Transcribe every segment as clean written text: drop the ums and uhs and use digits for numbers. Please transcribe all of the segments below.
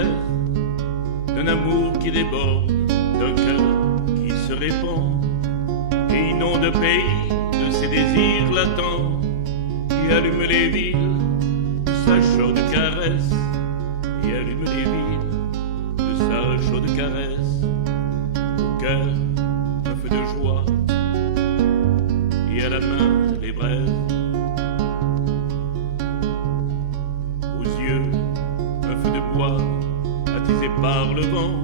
promesse d'un amour qui déborde, d'un cœur qui se répand et inonde le pays de ses désirs latents, qui allume les villes de sa chaude caresse, et allume les villes de sa chaude caresse. Au cœur, un feu de joie, et à la main les braises. Aux yeux, un feu de bois, attisé par le vent,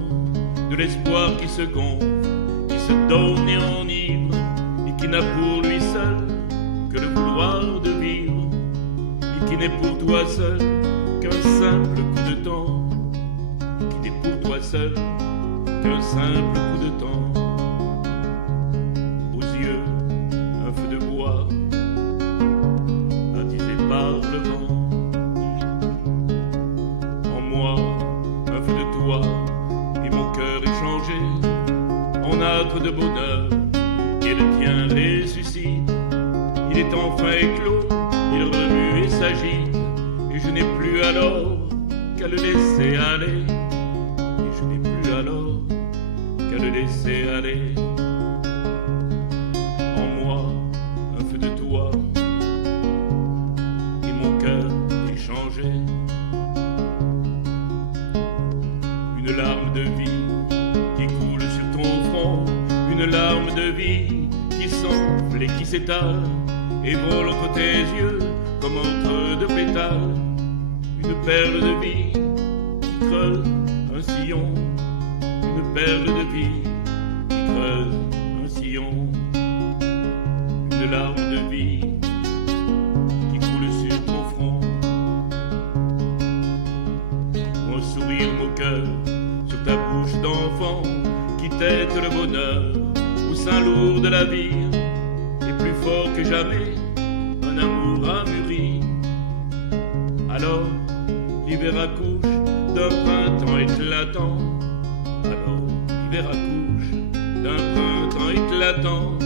de l'espoir qui se gonfle, qui se donne et enivre, et qui n'a pour lui seul que le vouloir de vivre, et qui n'est pour toi seul qu'un simple coup de temps, qui n'est pour toi seul qu'un simple coup de temps. Aux yeux, un feu de bois, attisé par le vent. En moi, un feu de toi, et mon cœur est changé en âtre de bonheur, et le tien ressuscite. Il est enfin éclos, il remue et s'agite, et je n'ai plus alors qu'à le laisser aller, et je n'ai plus alors qu'à le laisser aller. En moi, un feu de toi, et mon cœur est changé. Une larme de vie qui coule sur ton front, une larme de vie qui s'enfle et qui s'étale, et vole entre tes yeux comme entre deux pétales. Une perle de vie qui creuse un sillon, une perle de vie qui creuse un sillon. Une larme de vie qui coule sur ton front, ou un sourire moqueur sur ta bouche d'enfant qui tête le bonheur au sein lourd de la vie. Et plus fort que jamais, un amour a mûri. Alors l'hiver accouche d'un printemps éclatant. Alors l'hiver accouche d'un printemps éclatant.